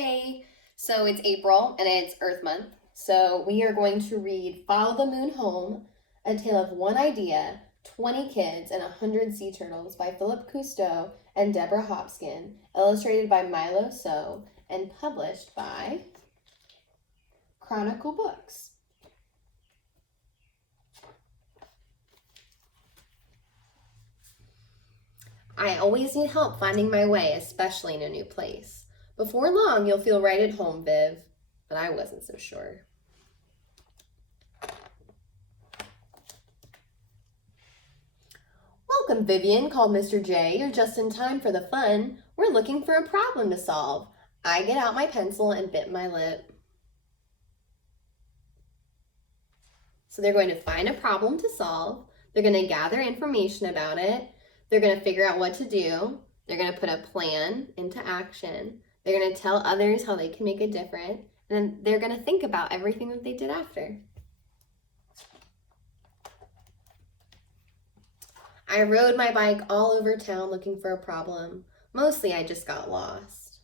Hey, so it's April and it's Earth Month. So we are going to read Follow the Moon Home, A Tale of One Idea, 20 Kids, and 100 Sea Turtles by Philippe Cousteau and Deborah Hopkinson, illustrated by Meilo So, and published by Chronicle books. I always need help finding my way, especially in a new place. Before long, you'll feel right at home, Viv. But I wasn't so sure. Welcome, Vivian, called Mr. J. You're just in time for the fun. We're looking for a problem to solve. I get out my pencil and bit my lip. So they're going to find a problem to solve. They're going to gather information about it. They're going to figure out what to do. They're going to put a plan into action. They're going to tell others how they can make a difference. And then they're going to think about everything that they did after. I rode my bike all over town looking for a problem. Mostly I just got lost.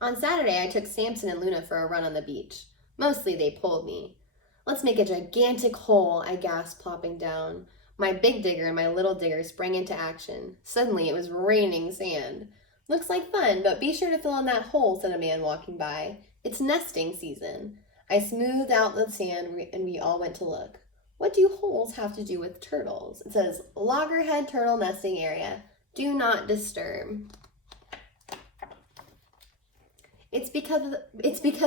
On Saturday, I took Samson and Luna for a run on the beach. Mostly they pulled me. Let's make a gigantic hole, I gasped, plopping down. My big digger and my little digger sprang into action. Suddenly it was raining sand. Looks like fun, but be sure to fill in that hole, said a man walking by. It's nesting season. I smoothed out the sand and we all went to look. What do holes have to do with turtles? It says, loggerhead turtle nesting area. Do not disturb. It's because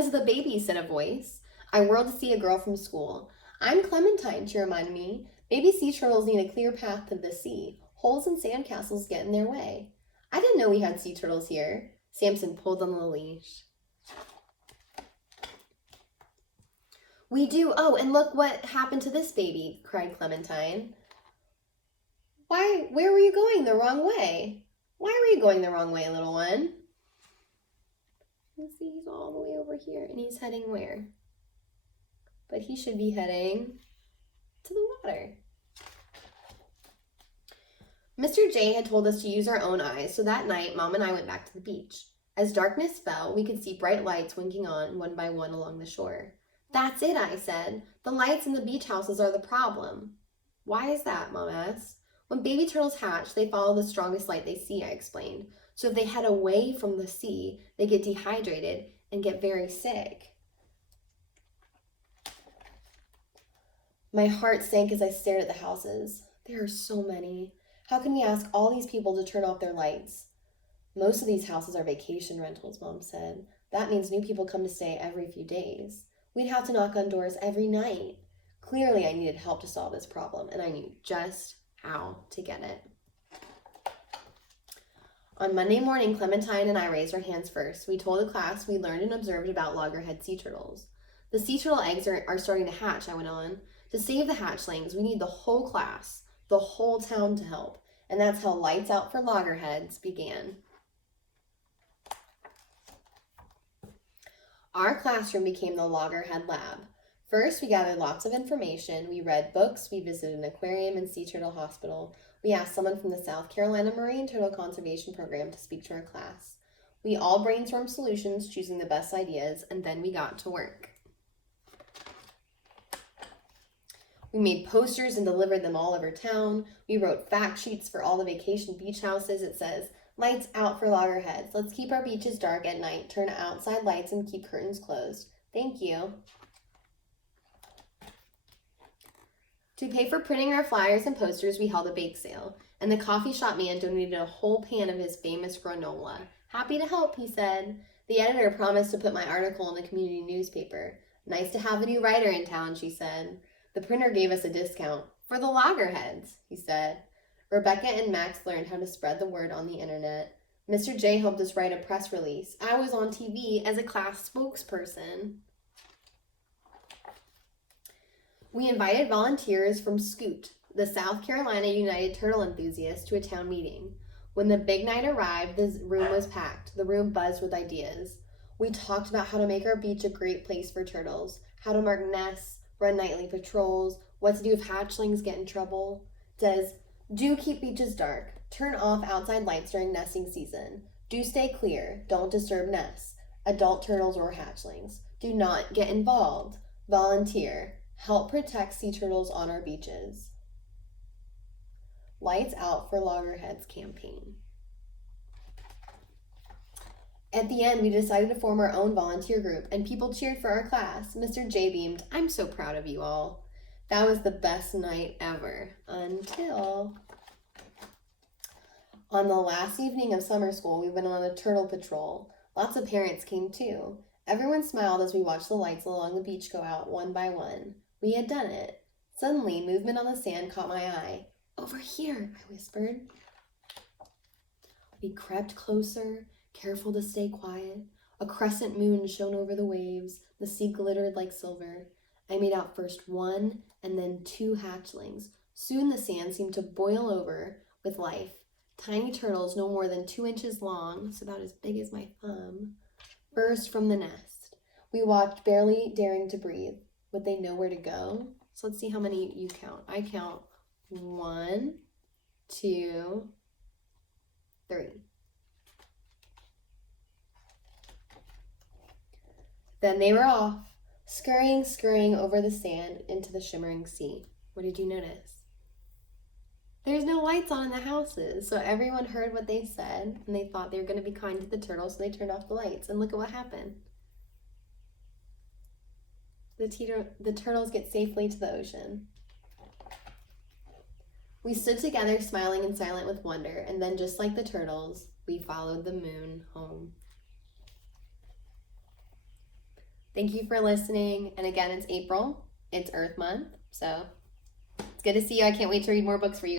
of the baby, said a voice. I whirled to see a girl from school. I'm Clementine, she reminded me. Baby sea turtles need a clear path to the sea. Holes and sandcastles get in their way. I didn't know we had sea turtles here. Samson pulled on the leash. We do. Oh, and look what happened to this baby, cried Clementine. Where were you going the wrong way? Why were you going the wrong way, little one? You see, he's all the way over here, and he's heading where? But he should be heading to the water. Mr. J had told us to use our own eyes, so that night, Mom and I went back to the beach. As darkness fell, we could see bright lights winking on one by one along the shore. That's it, I said. The lights in the beach houses are the problem. Why is that, Mom asked. When baby turtles hatch, they follow the strongest light they see, I explained. So if they head away from the sea, they get dehydrated and get very sick. My heart sank as I stared at the houses. There are so many. How can we ask all these people to turn off their lights? Most of these houses are vacation rentals, Mom said. That means new people come to stay every few days. We'd have to knock on doors every night. Clearly, I needed help to solve this problem, and I knew just how to get it. On Monday morning, Clementine and I raised our hands first. We told the class we learned and observed about loggerhead sea turtles. The sea turtle eggs are starting to hatch, I went on. To save the hatchlings, we need the whole class, the whole town to help. And that's how Lights Out for Loggerheads began. Our classroom became the Loggerhead Lab. First, we gathered lots of information. We read books, we visited an aquarium and sea turtle hospital. We asked someone from the South Carolina Marine Turtle Conservation Program to speak to our class. We all brainstormed solutions, choosing the best ideas, and then we got to work. We made posters and delivered them all over town. We wrote fact sheets for all the vacation beach houses. It says, Lights out for loggerheads. Let's keep our beaches dark at night, turn outside lights, and keep curtains closed. Thank you. To pay for printing our flyers and posters, we held a bake sale, and the coffee shop man donated a whole pan of his famous granola. Happy to help, he said. The editor promised to put my article in the community newspaper. Nice to have a new writer in town, she said. The printer gave us a discount. For the loggerheads, he said. Rebecca and Max learned how to spread the word on the internet. Mr. J helped us write a press release. I was on TV as a class spokesperson. We invited volunteers from Scoot, the South Carolina United Turtle Enthusiasts, to a town meeting. When the big night arrived, the room was packed. The room buzzed with ideas. We talked about how to make our beach a great place for turtles, how to mark nests, run nightly patrols, what to do if hatchlings get in trouble. It says, do keep beaches dark. Turn off outside lights during nesting season. Do stay clear. Don't disturb nests. Adult turtles or hatchlings. Do not get involved. Volunteer. Help protect sea turtles on our beaches. Lights Out for Loggerheads campaign. At the end, we decided to form our own volunteer group, and people cheered for our class. Mr. J beamed, "I'm so proud of you all." That was the best night ever, until on the last evening of summer school, we went on a turtle patrol. Lots of parents came too. Everyone smiled as we watched the lights along the beach go out one by one. We had done it. Suddenly, movement on the sand caught my eye. "Over here," I whispered. We crept closer, careful to stay quiet. A crescent moon shone over the waves. The sea glittered like silver. I made out first one and then two hatchlings. Soon the sand seemed to boil over with life. Tiny turtles, no more than 2 inches long, so about as big as my thumb, burst from the nest. We watched, barely daring to breathe. Would they know where to go? So let's see how many you count. I count 1, 2, 3. Then they were off, scurrying over the sand into the shimmering sea. What did you notice? There's no lights on in the houses, so everyone heard what they said, and they thought they were going to be kind to the turtles, so they turned off the lights. And look at what happened. The turtles get safely to the ocean. We stood together, smiling and silent with wonder, and then, just like the turtles, we followed the moon home. Thank you for listening. And again, it's April. It's Earth Month, so it's good to see you. I can't wait to read more books for you.